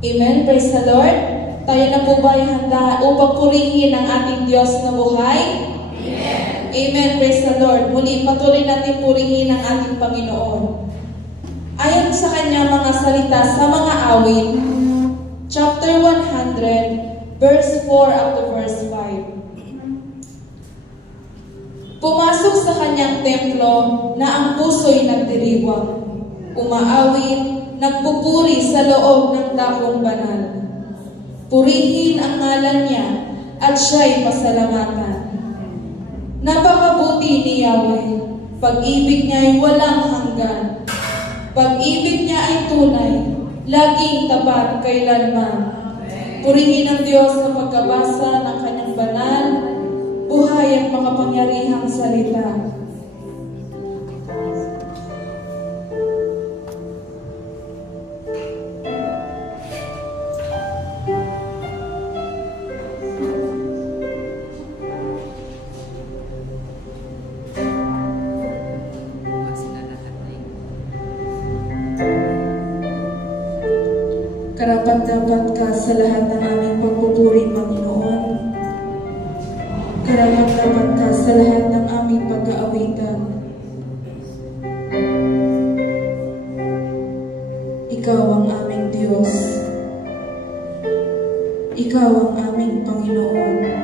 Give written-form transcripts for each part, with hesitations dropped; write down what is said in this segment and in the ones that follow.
Amen. Praise the Lord. Tayo na po ba ay handa upang purihin ang ating Diyos na buhay? Amen. Amen. Praise the Lord. Muli, patuloy natin purihin ang ating Panginoon. Ayon sa kanyang mga salita sa mga awit, chapter 100, verse 4 up to verse 5. Pumasok sa kanyang templo na ang puso'y nagdiriwang, umaawit, nagpupuri sa loob ng dakong banal. Purihin ang ngalan niya at siya'y pasalamatan. Napakabuti ni Yahweh, pag-ibig niya'y walang hanggan. Pag-ibig niya ay tunay, laging tapat kailanman. Purihin ang Diyos sa pagkabasa ng kanyang banal, buhay at makapangyarihang salita. Karapat-dapat ka sa lahat ng aming pagpupuri, Panginoon. Karapat-dapat ka sa lahat ng aming pag-aawitan. Ikaw ang aming Diyos. Ikaw ang aming Panginoon.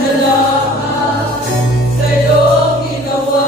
Salamat sa iyong ginawa.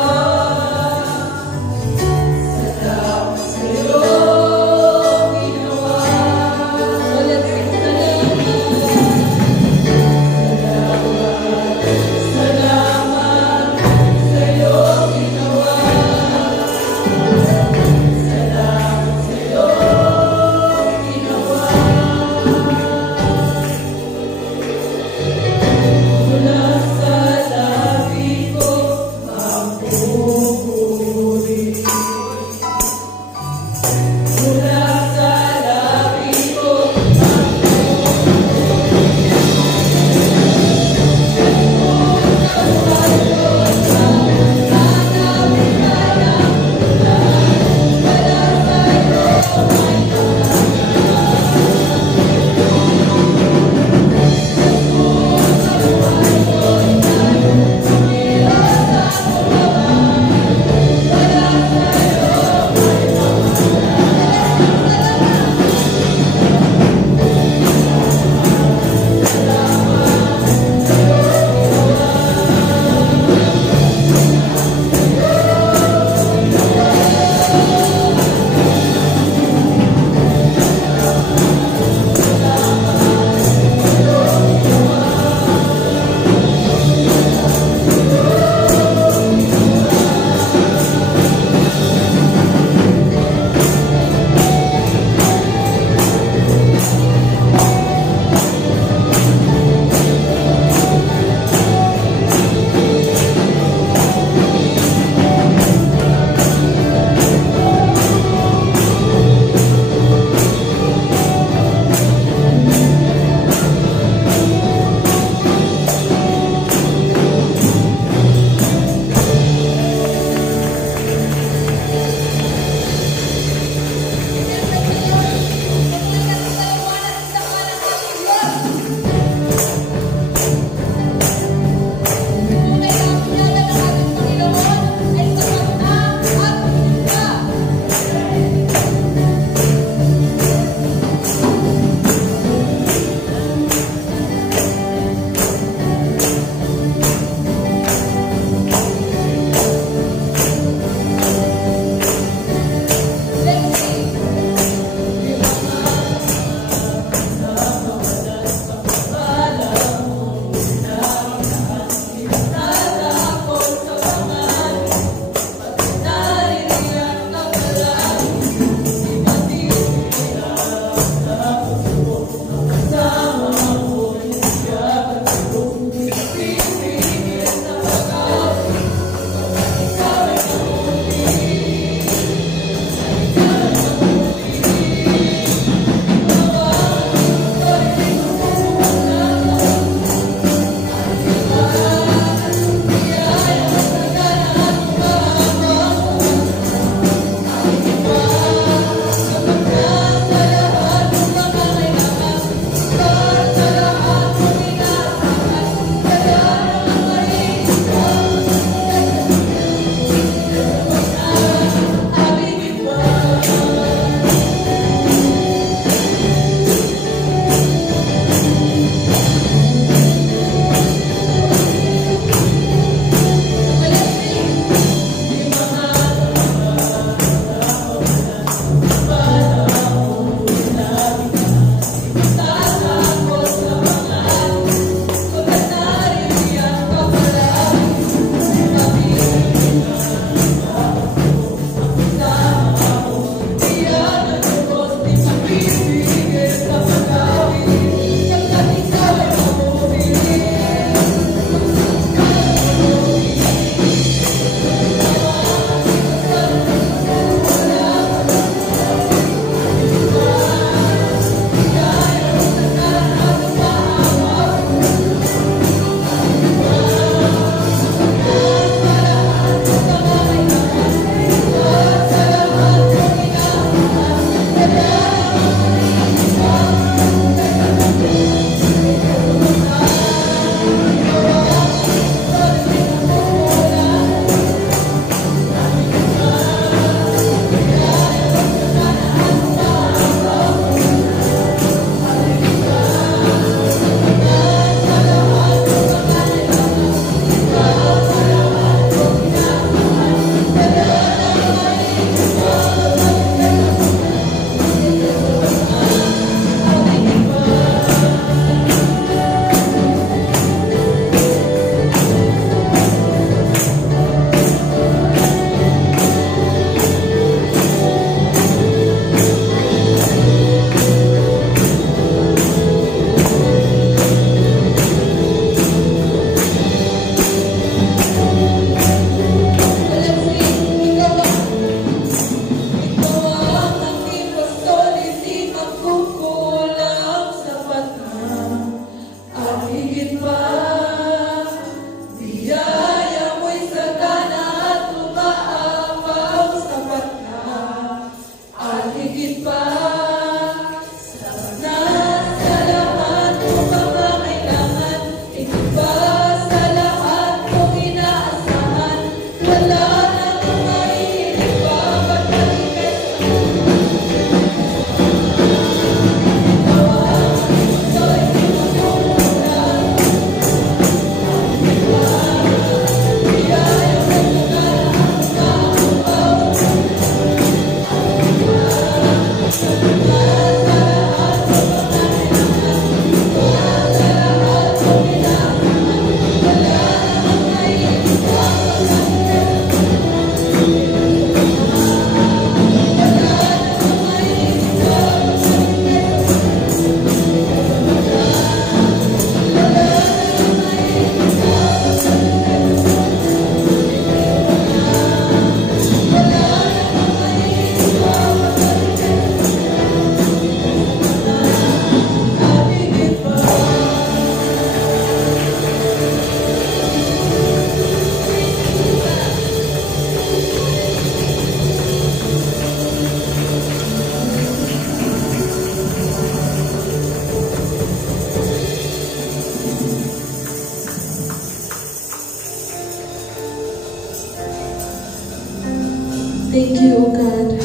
Thank you, O God.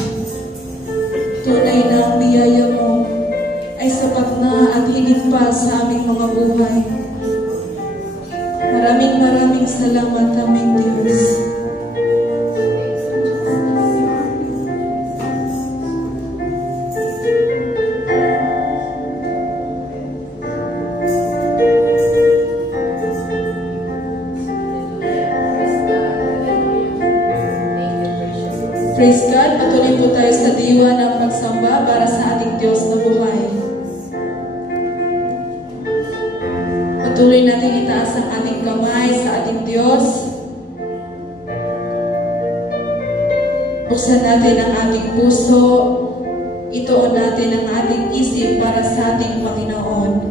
Tunay na ang biyaya mo ay sapat na at higit pa sa aming mga buhay. Maraming salamat aming Diyos. Praise God. Patuloy po tayo sa diwa ng pagsamba para sa ating Diyos na buhay. Patuloy natin itaas ang ating kamay sa ating Diyos. Buksan natin ang ating puso. Ituon natin ang ating isip para sa ating Panginoon.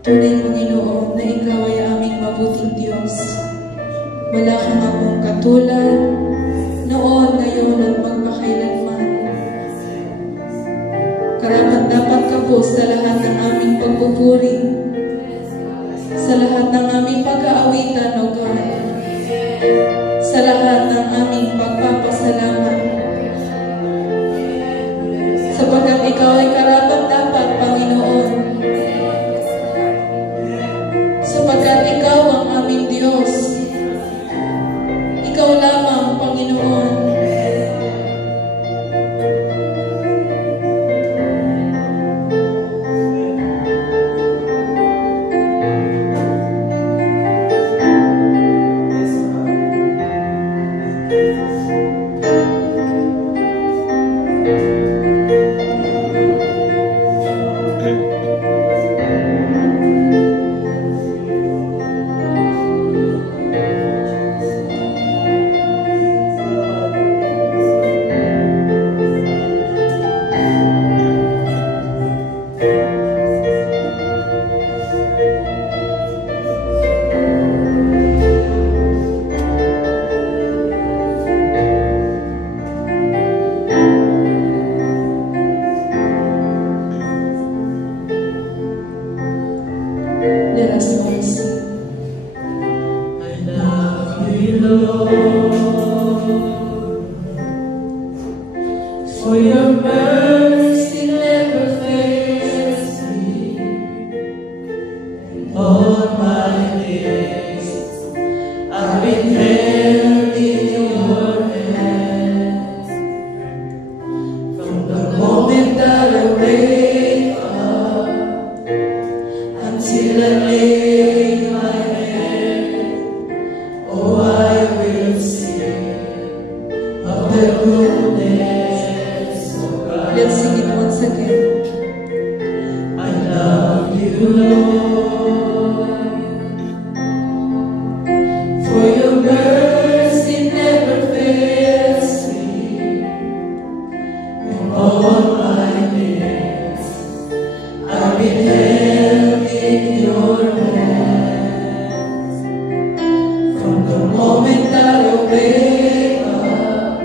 Tunay, Panginoon, na Ikaw ay aming mabuting Diyos. Wala kang akong katulad, noon, ngayon, at magpakailanman. Karapat-dapat ka po sa lahat ng aming pagpupuri, sa lahat ng aming pag-aawitan, O God, sa lahat ng aming pagpapasalamat. Sapagkat Ikaw ay karapat-dapat, Panginoon, sapagkat Ikaw ang aming Diyos. Ikaw lamang, Panginoon. Let us all sing. I love you, Lord, for your mercy never fails me. All my days I've been held in your hands. From the moment that I wake up until I lay my head, oh, I will sing of the goodness of God. Let's sing it once again. I love you, Lord, for your mercy never fails me. In all my days I've been held in your hands. From the moment that I wake up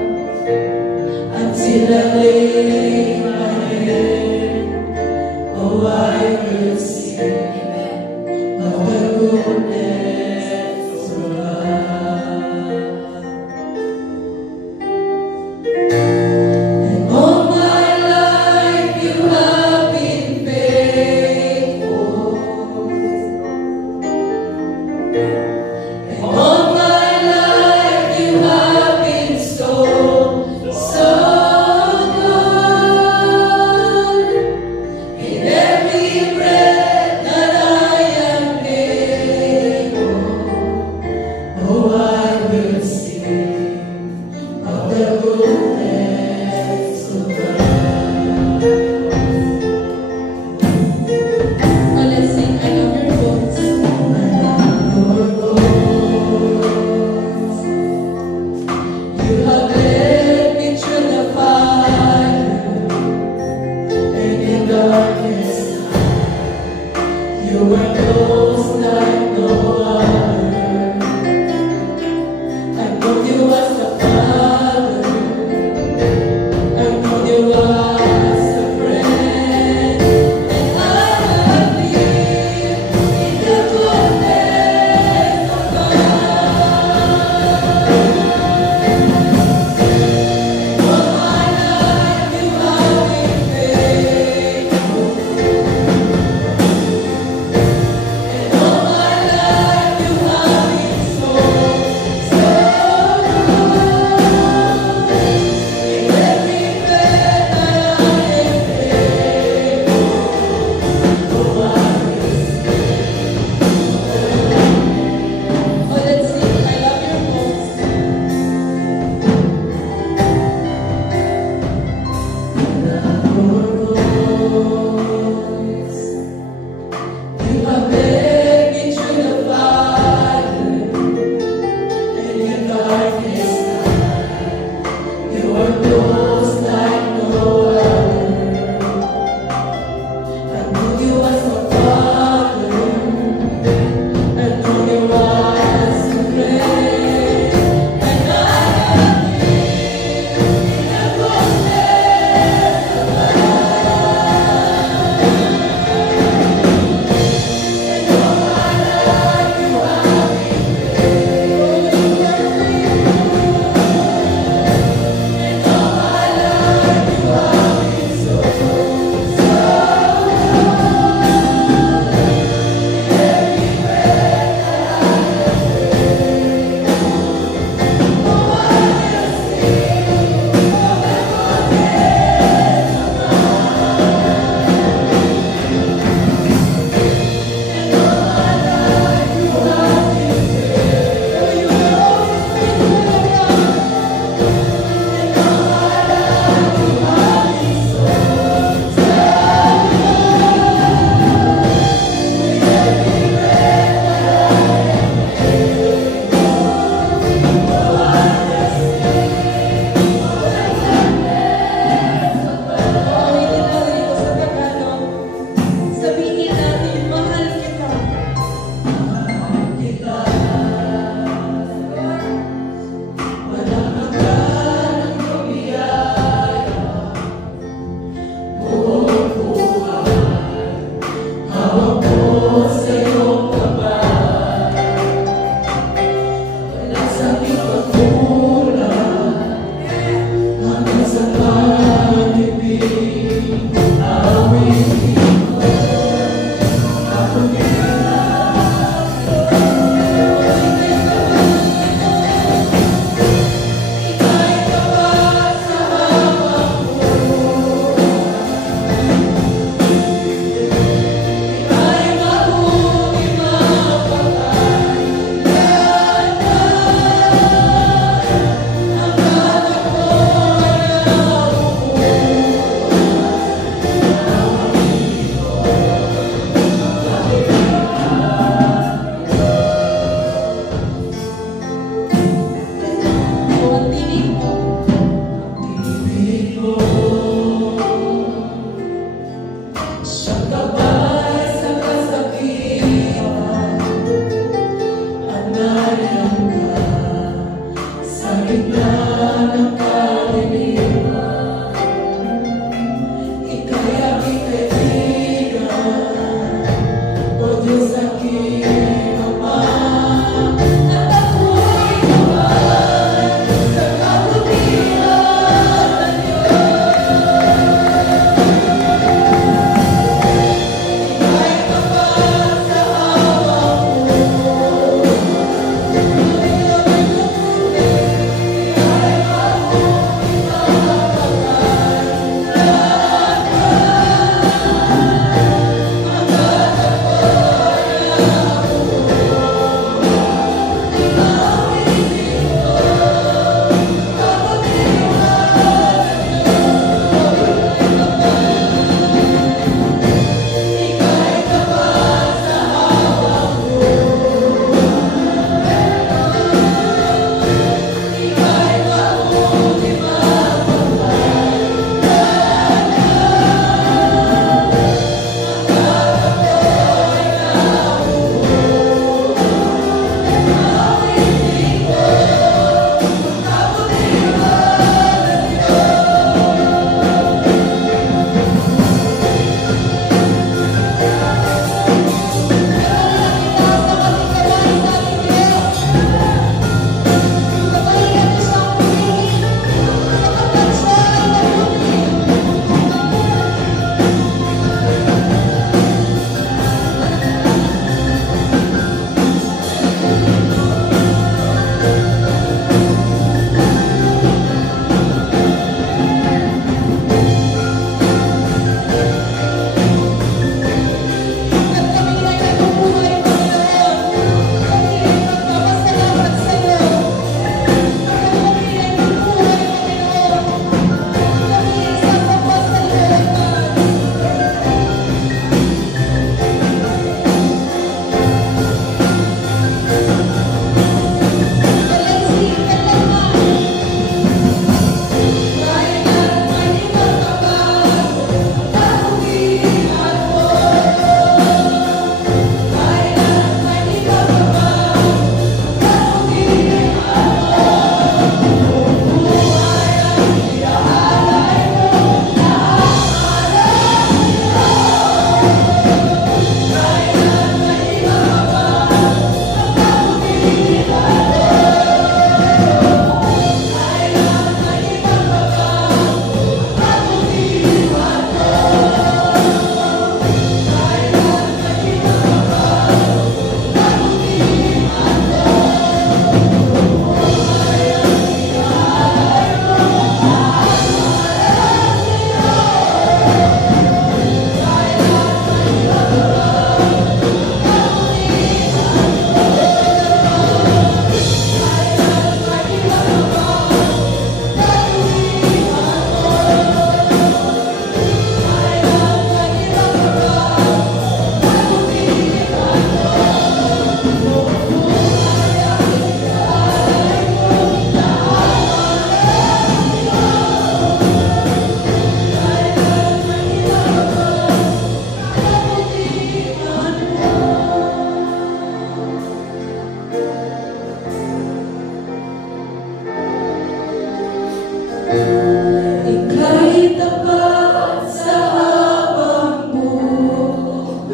Ika'y tapat sa habang buhay.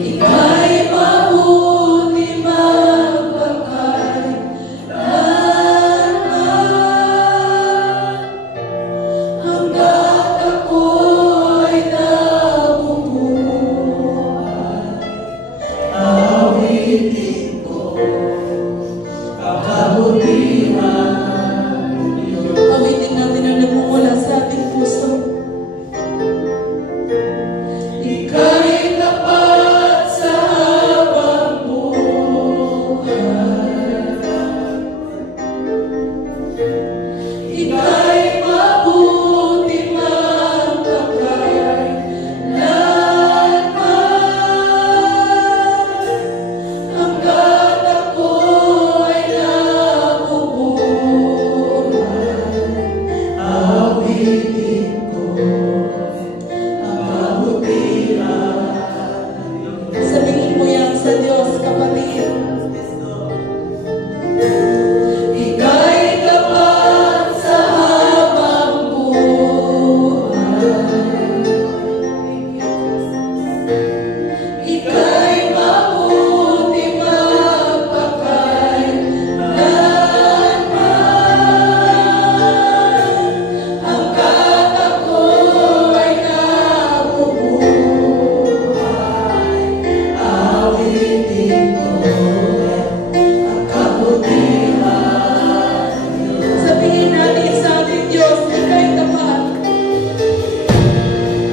Ika'y mabuti magpakailanman. Hanggat ako'y nabubuhay, awitin ko ang kabutihan. Awitin natin ang nagmumula sa ating puso. Ika'y tapat sa habang buhay. Ika'y mabuti magpakailanman. Hanggat ako'y nabubuhay, awitin ko ang kabutihan. Sabihin mo yan sa Diyos, kapatid. Ika'y tapat sa habang buhay. Ika'y mabuti magpakailanman. Hanggat ako'y nabubuhay, awitin ko ang kabutihan. Sabihin natin sa ating Diyos, ika'y tapat.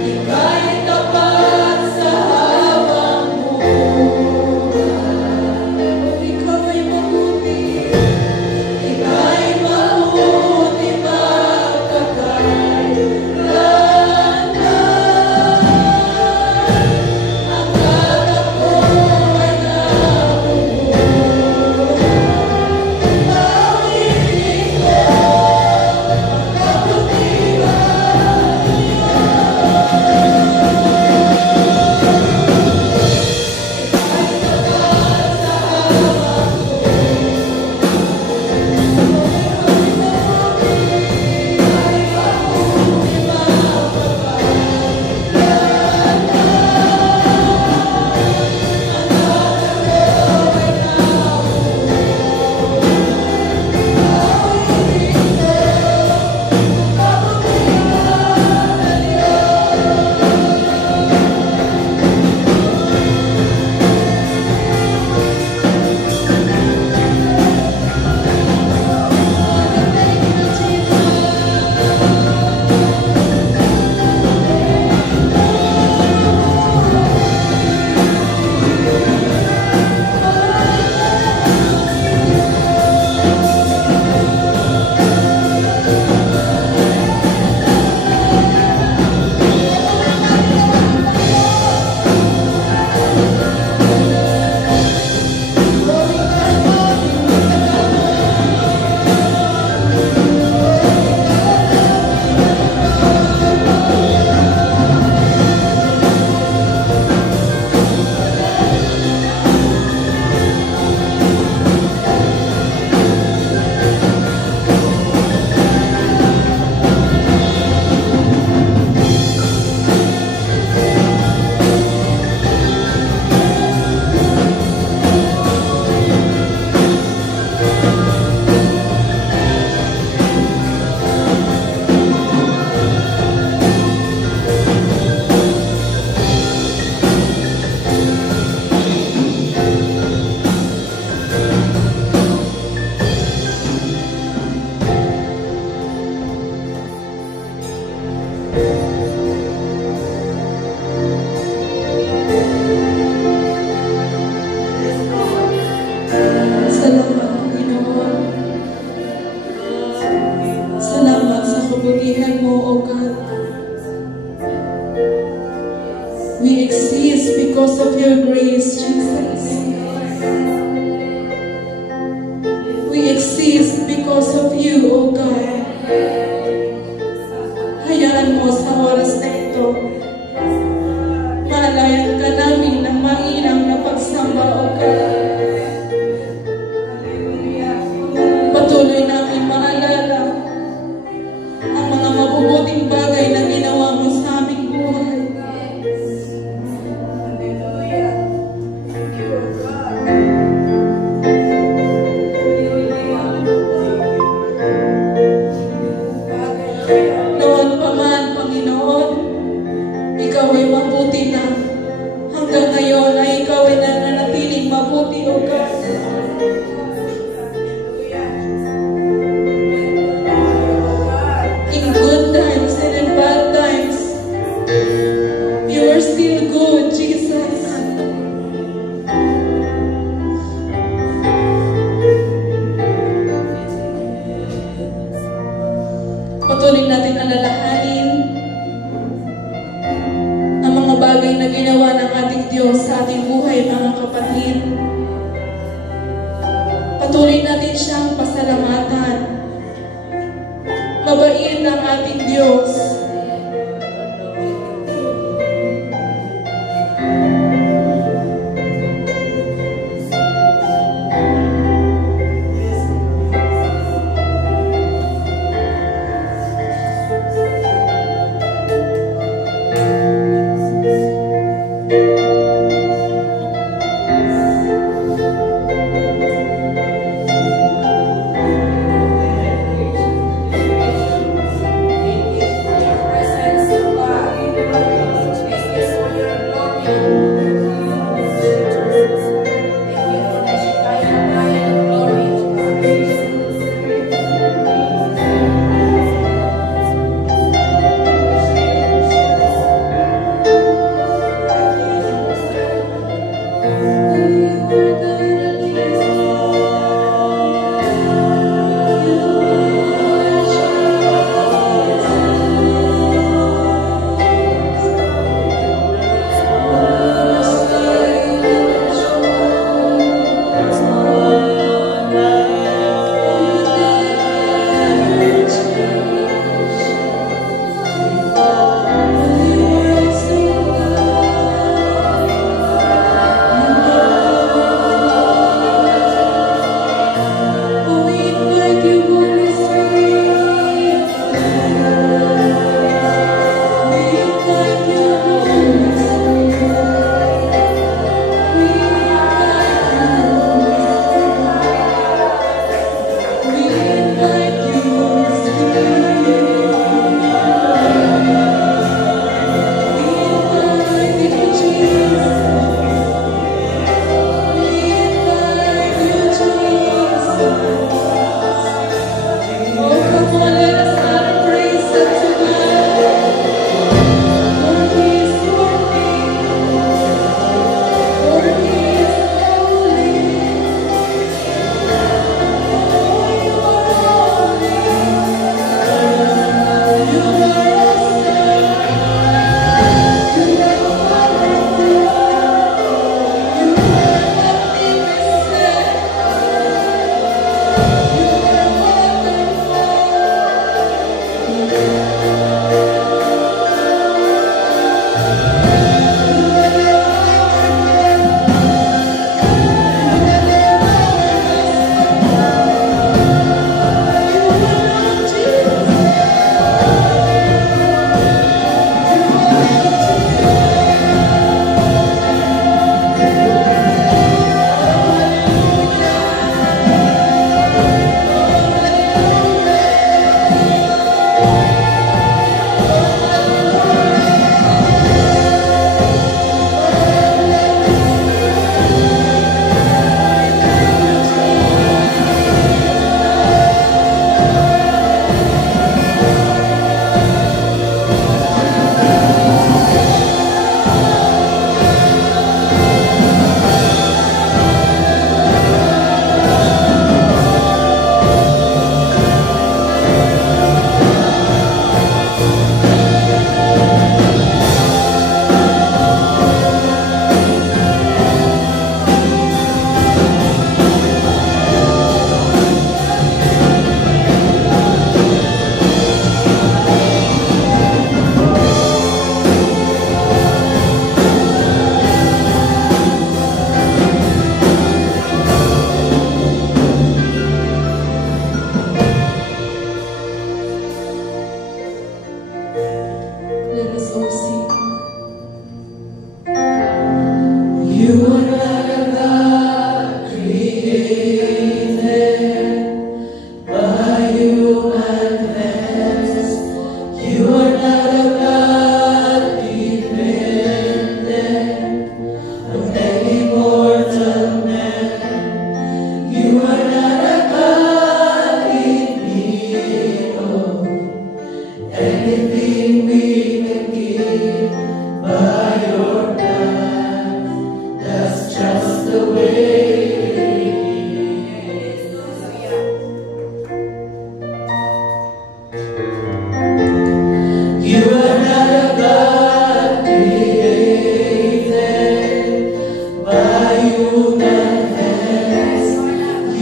Ika'y tapat sa habang buhay. Ikaw ay mabuti. Ika'y mabuti magpakailanman. Hanggat ako'y nabubuhay, awitin ko ang Salamat, Panginoon. Salamat sa kabutihan mo, O God. We exist because of your grace, Jesus. We exist because of you, O God. Hayaan mo sa oras na ito, malayan ka namin ng mainam na pagsamba, O God. Patuloy natin siyang pasalamatan. Mabain ang ating Diyos.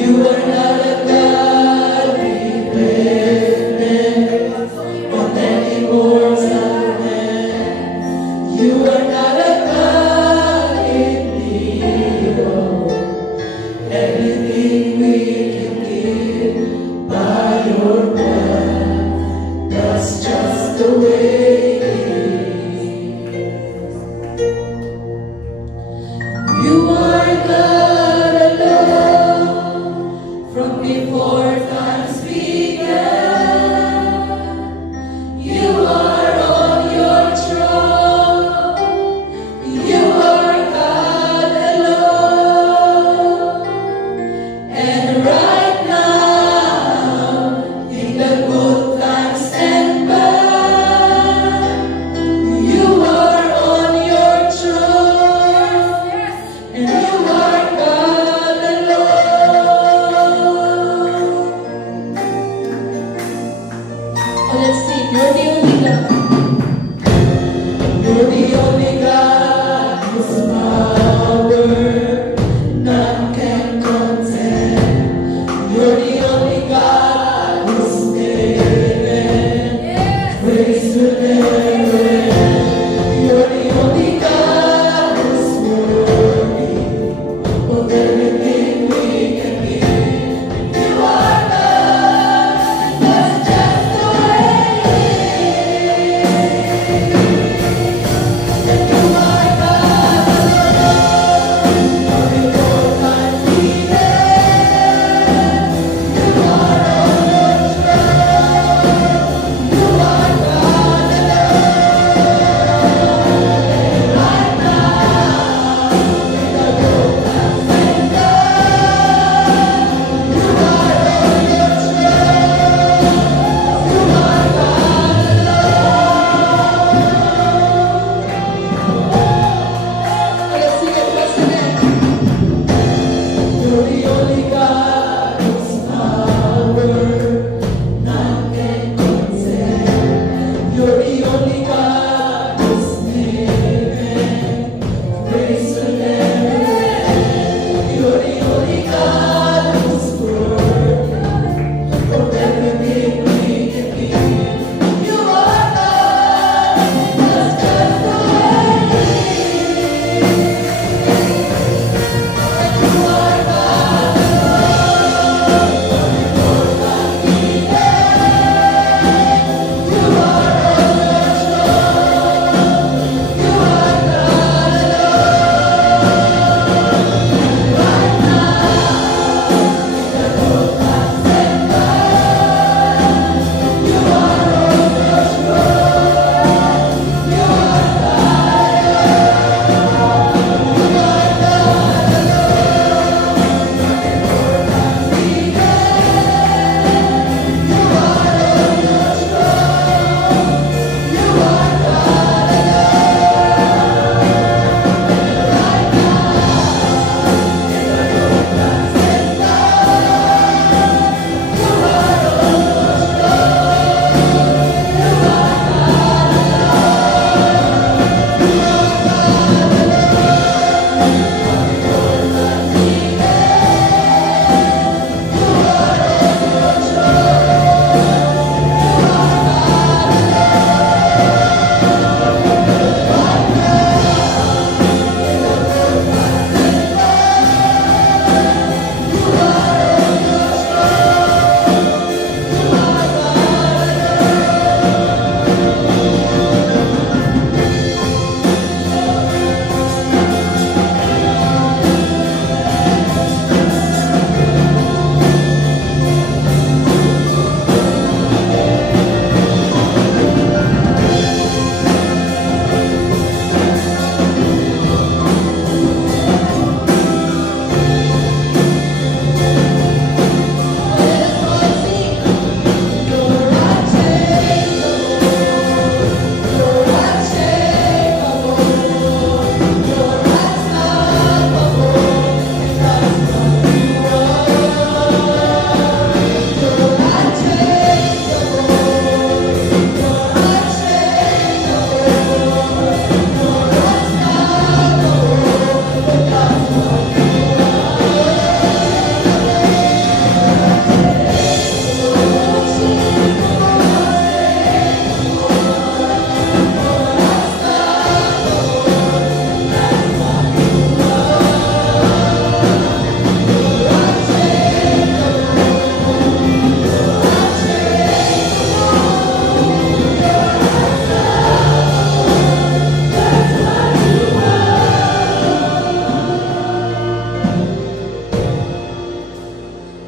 You That's just the way it is. You are God alone from before times began. You are on your throne. You are God alone. And right now, in the good times and bad,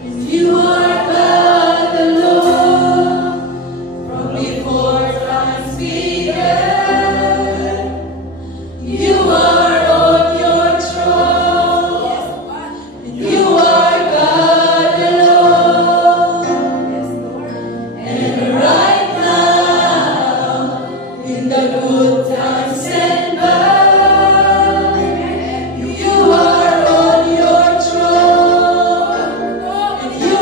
You are God alone, from before time began. You are on your throne, and you are God alone. And right now, in the good times and bad, you are on your throne, and you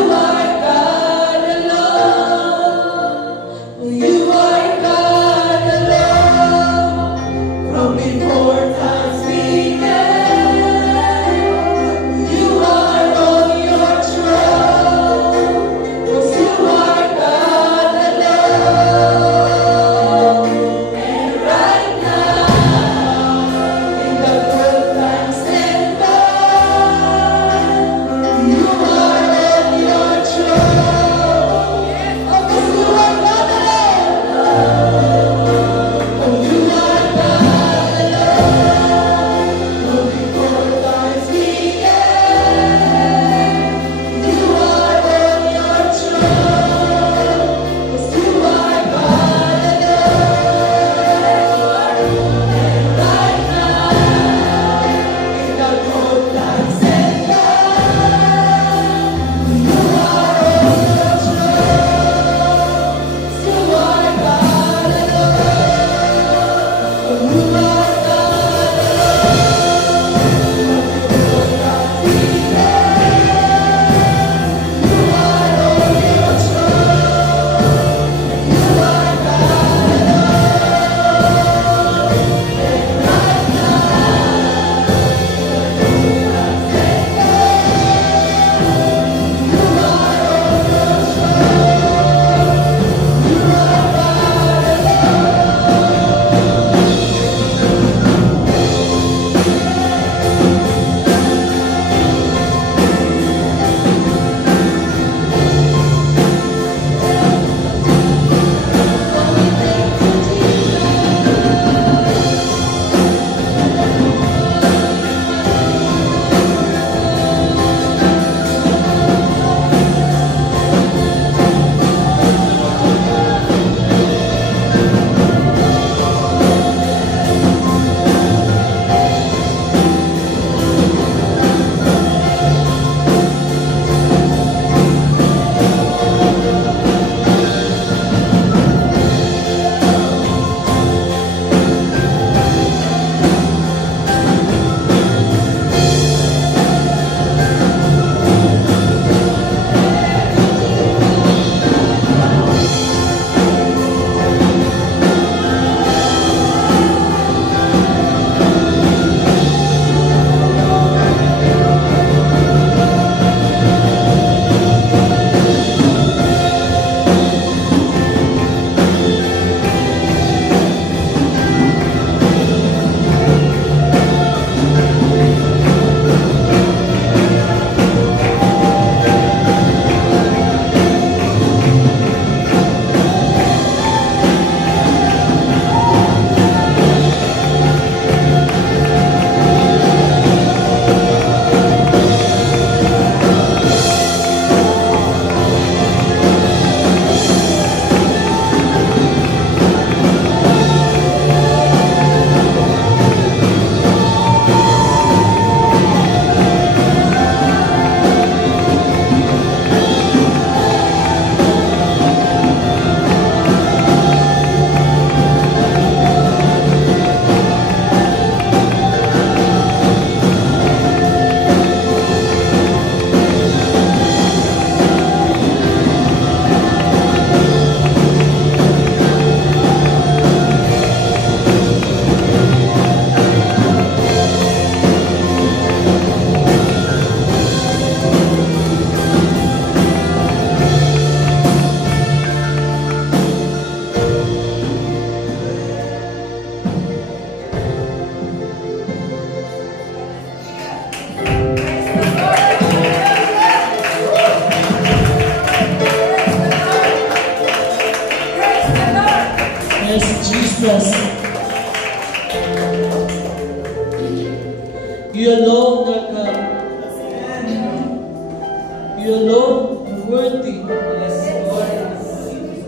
alone are worthy.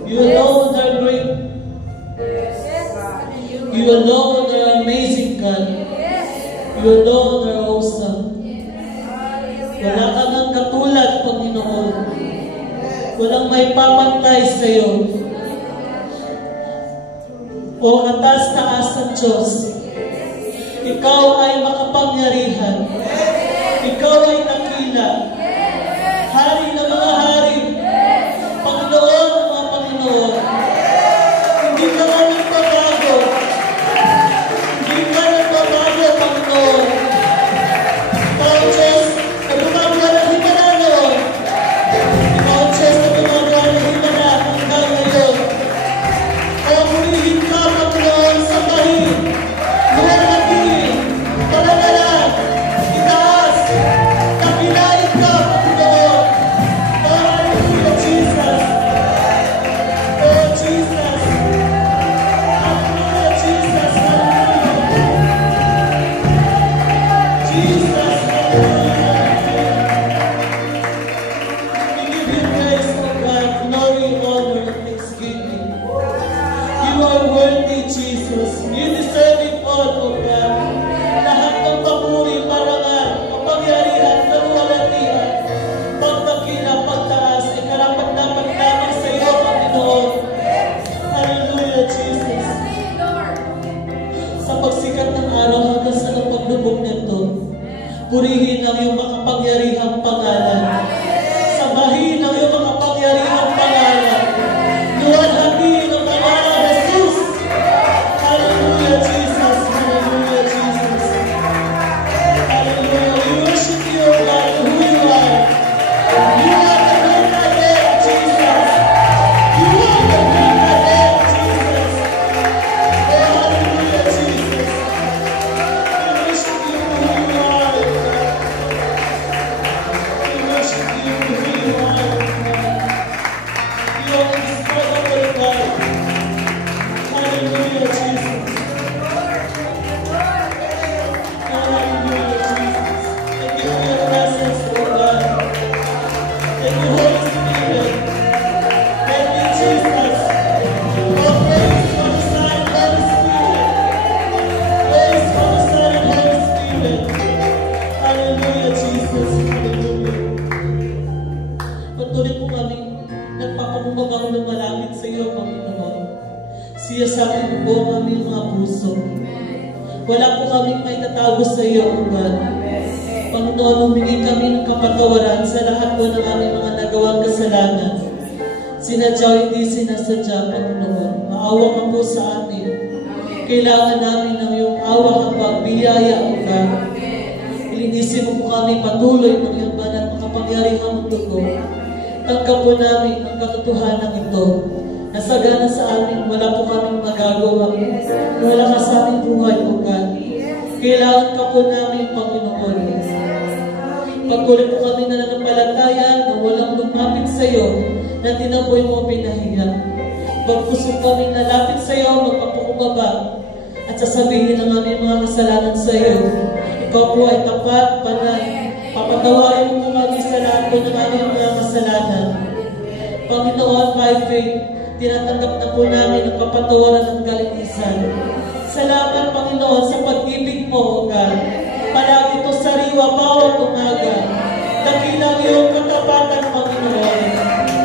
You alone are great. You alone are amazing, God. You alone are awesome. Wala kang ang katulad, Panginoon. Walang may papantay sa iyo. O katas-taas ng Diyos, Ikaw ay makapangyarihan. Ikaw ay dakila. Hari ng mga hari. Panginoon ng mga Panginoon. Hindi ka nga nagbabago. Hindi ka nagbabago, Panginoon. Ikaw, Diyos, na gumagawa ng himala noon. Ikaw, Diyos, na gumagawa ng himala hanggang ngayon. O purihin ka, Panginoon, sa bahin. Luwalhati, palagalan, itaas, kapilain ka, Panginoon. O hallelujah, Jesus. O Jesus. Hallelujah, Jesus. Hallelujah. Jesus, hallelujah. We give you praise, O God, glory, honor, and thanksgiving. You are worthy, Jesus. You deserve it all, O God. Lahat ng papuri, parangal, kapangyarihan, kaluwalhatian, pagdakila, pagtaas, ay karapat-dapat lamang sa iyo, Panginoon. Hallelujah, Jesus. Sa pagsikat ng araw hanggang sa paglubog nito, purihin ang iyong makapangyarihang pangalan. Sabahin ang iyong makapangyarihang pangalan. Luwalhatiin ang pangalan ng Jesus. Hallelujah, Jesus. Hallelujah, Jesus. Hallelujah. We worship you, O God, who you are. You are the great I am, Jesus. You are the great I am, Jesus. Oh, hallelujah, Jesus. We worship you for who you are, O God. We worship you for who you are, O God. You are indescribable, God. Hallelujah, Jesus. Hallelujah, Jesus. Thank you for your presence, O God. Thank you, Holy Spirit. Thank you, Jesus. Oh, praise for the Son, Holy Spirit. Praise for the Son and Holy Spirit. Hallelujah, Jesus. Hallelujah. Patuloy po kami nagpapamumagang lumalapit sa iyo, Panginoon. Siya sa amin po ang aming mga puso. Wala po kaming may tatago sa iyo, O God. Panginoon, humingi kami ng kapatawaran sa lahat po ng aming mga nagawang kasalanan. Sinadya o hindi sinasadya, Panginoon. Maawa ka po sa amin. Kailangan namin ng iyong awa at pagbiyaya, O God. Ilinisin mo po kami patuloy ng iyong banal makapangyarihang dugo. Tanggap po namin ang katotohanan ito. Nasagana sa amin, wala po kaming magagawa. Wala ka sa aming buhay, O God. Kailangan ka po namin, Panginoon. Pagkulit po kami na nananampalataya na walang lumapit sa iyo, na tinapoy mo pinahiya. Pagpusok kami nalapit sa iyo, magpapakumbaba, at sasabihin ang aming mga kasalanan sa iyo. Ikaw po ay tapat, panay. Papatawarin mo po kami sa lahat po ng aming mga kasalanan. Panginoon, by faith, tinatanggap na po namin ang kapatawaran ng kalinisan. Salamat, Panginoon, sa pag-ibig mo, O God. Palagi ito sariwa bawat umaga. Dakila ang iyong katapatan, Panginoon.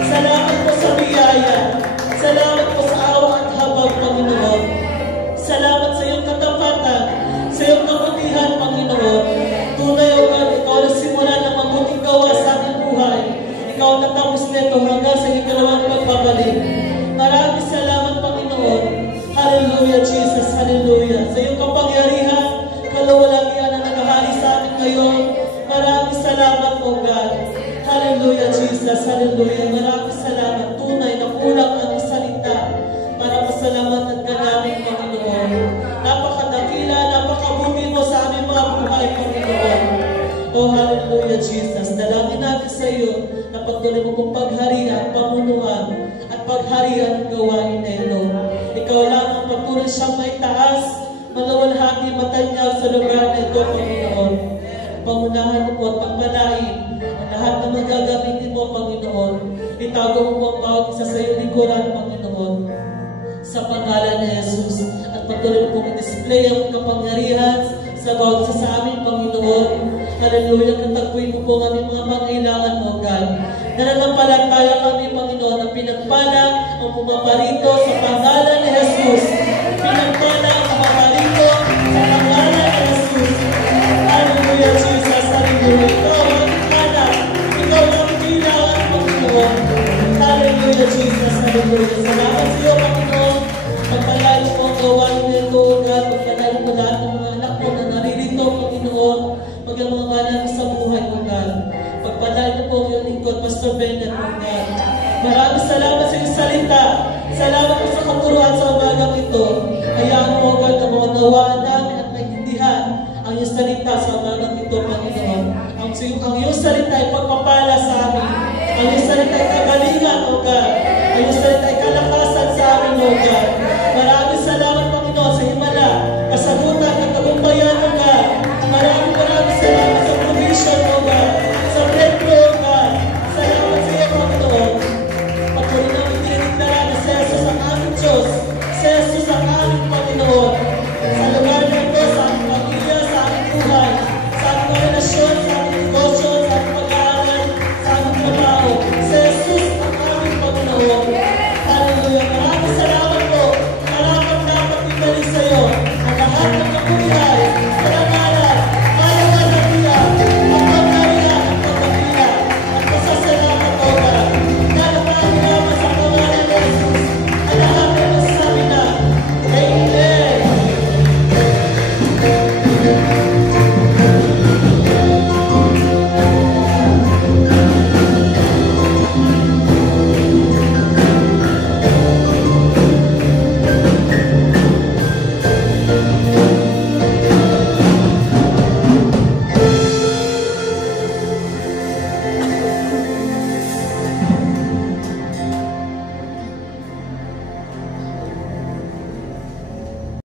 Salamat po sa biyaya. Salamat po sa awa at habag, Panginoon. Salamat sa iyong katapatan, sa iyong kabutihan, Panginoon. Tunay, O God, ikaw na simula ng mabuting gawa sa aking buhay. Ikaw natapos nito hanggang sa ikalawang pagbabalik. Maraming salamat, Panginoon. Hallelujah, Jesus. Hallelujah. Sa iyong kapangyarihan, kalawalhatian na naghahari sa amin ngayon. Maraming salamat, O God. Hallelujah, Jesus. Hallelujah. Maraming salamat. Tunay na kulang ang salita para masalamatan ka namin, Panginoon. Napakadakila, napakabuti mo sa aming mga buhay, Panginoon. Oh, hallelujah, Jesus. Dalangin natin sa iyo na pagtuloy mo kong pagharian, pamunuan, at pagharian ang gawain na ito. Ikaw lang ang patuloy siyang may taas, malawalhati, matanyag sa lugar na ito, Panginoon. Pangunahan mo po at pagpalain ang lahat na magagamitin mo, Panginoon, itago mo po ang bawat isa sa iyong likuran, Panginoon, sa pangalan ni Jesus. At patuloy po i-display ang kapangyarihan sa bawat isa sa amin, Panginoon. Hallelujah, katagpuin mo po ang aming mga pangailangan, O God. Nananampalataya kami, Panginoon, na pinagpala ang pumaparito sa pangalan ni Jesus. Pinagpala ang pumaparito sa pangalan ni Jesus. Hallelujah, Jesus. Hallelujah. Ikaw ang kanan. Ikaw ang kailangan, Panginoon. Hallelujah, Jesus. Hallelujah. Salamat sa iyo, Panginoon. Pagpalain mo ang gawain nito, O God. Pagpalain mo lahat ng mga anak mo na naririto, Panginoon. Maging mga banal sa buhay, O God. Pagpalain mo po ang iyong lingkod, Pastor Bennett, O God. Maraming salamat sa iyong salita. Salamat po sa katuruan sa umagang ito. Hayaan mo, O God, na maunawaan namin at maintindihan ang iyong salita sa umagang ito, Panginoon. Ang iyong salita ay pagpapala sa amin. Ang iyong salita ay kagalingan, O God. Ang iyong salita ay kalakasan sa amin, O God.